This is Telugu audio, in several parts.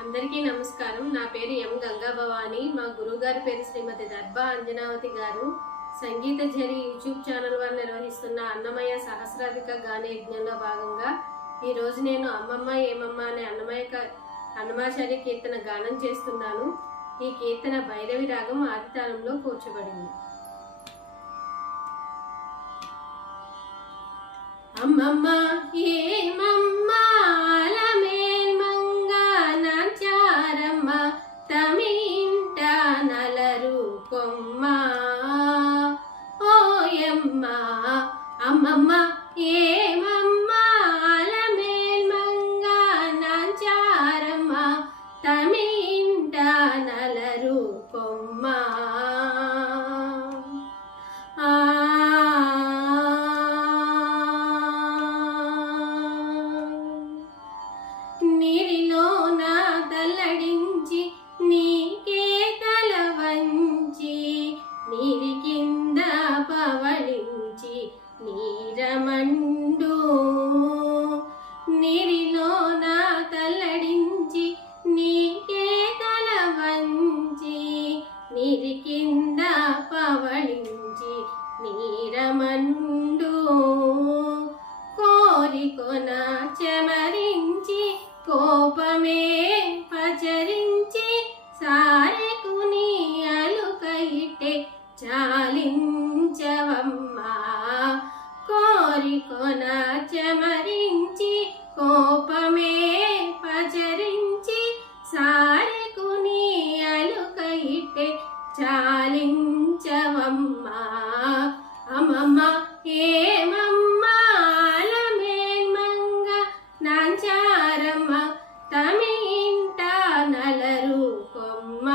అందరికీ నమస్కారం. నా పేరు ఎం గంగా భవాని. మా గురువుగారి పేరు శ్రీమతి దర్భా అంజనావతి గారు. సంగీత జరి యూట్యూబ్ ఛానల్ వారు నిర్వహిస్తున్న అన్నమయ్య సహస్రాధిక గాన యజ్ఞంలో భాగంగా ఈరోజు నేను అమ్మమ్మ ఏమమ్మ అనే అన్నమాచార్య కీర్తన గానం చేస్తున్నాను. ఈ కీర్తన భైరవి రాగం ఆదితాళంలో కూర్చబడింది. అమ్మమ్మ ఏమమ్మ తమింట నలరు కొమ్మ ఓయమ్మ అమ్మమ్మ ఏమమ్మ అలమేల్మంగ నాంచారమ్మ తమింట నలరు కొమ్మ నీరిలో నా తల్లడించి నీకే తల వంచి నీరి కింద పవళించి నీరమండు నీరిలో నా తల్లడించి నీకే తల వంచి నీరి కింద పవళించి నీరమండు కోరికొన చెమరించి కోపమే పచరించి సారెకు నీ అలుకైటే చాలించవమ్మా కోరికొన చెమరించి కోపమే పచరించి సారెకు నీ అలుకైటే చాలించవమ్మా అమ్మమ్మ ఏమమ్మ అలమేల్మంగ నాంచారమ్మ తమింట నలరు కొమ్మ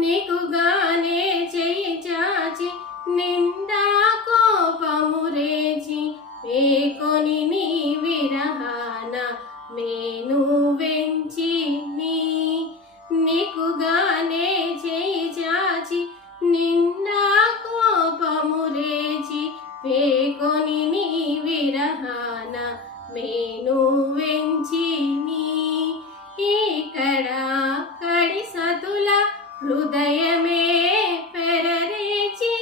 నీకుగానే చెయ్యి చాచి నిండా కోపము రేచి మేకొని నీ విరహాన మేను వెంచి నీకుగానే చెయ్యి చాచి నిండా కోపము రేచి మేకొని నీ విరహాన మేను వెంచి ఇక్కడ కడి సతుల హృదయమే పెరరేచి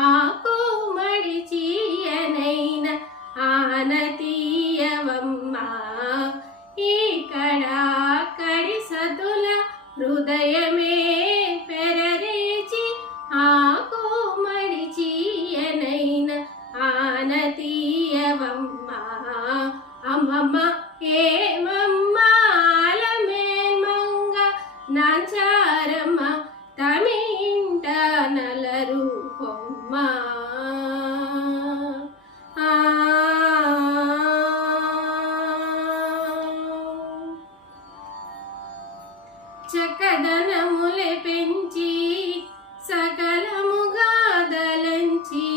ఆకు మడిచియనైన ఆనతీయవమ్మా ఇక్కడ కడి సతుల హృదయమే పెరరేచి ఆకు మడిచియనైన ఆనతీయవమ్మా అమ్మమ్మ ఏమమ్మ అలమేల్మంగ నాంచారమ్మ తమింట నలరు కొమ్మ చక్కదనములే పెంచి సకలముగా దలంచి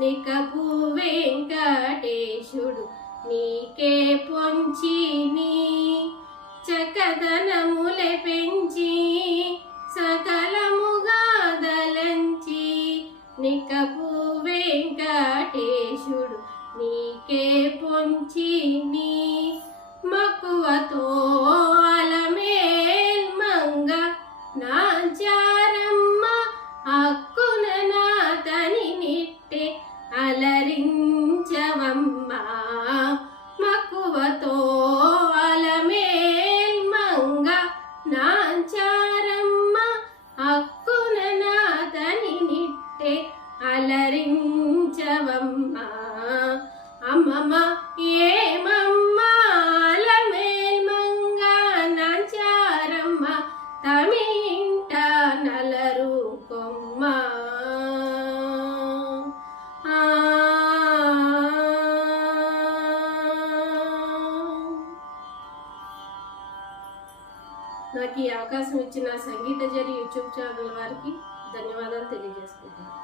నికపు వెంకటేశుడు నీకే పొంచి చక్కదనములే పెంచి సకలముగా దలంచి నికపు వెంకటేశుడు నీకే పొంచి మక్కువతో అలమేల్మంగ నాంచారమ్మ హక్కున నాతని నిట్టే అలరించవమ్మా మక్కువతో అలమేల్మంగ నాంచారమ్మ హక్కున నాతని నిట్టే అలరించవమ్మా అమ్మమ్మ ఏమమ్మ అలమేల్మంగ నాంచారమ్మ తమింట నలరు కొమ్మ నాకు ఈ అవకాశం ఇచ్చిన సంగీత జరి యూట్యూబ్ ఛానల్ వారికి ధన్యవాదాలు తెలియజేసుకుంటున్నాను.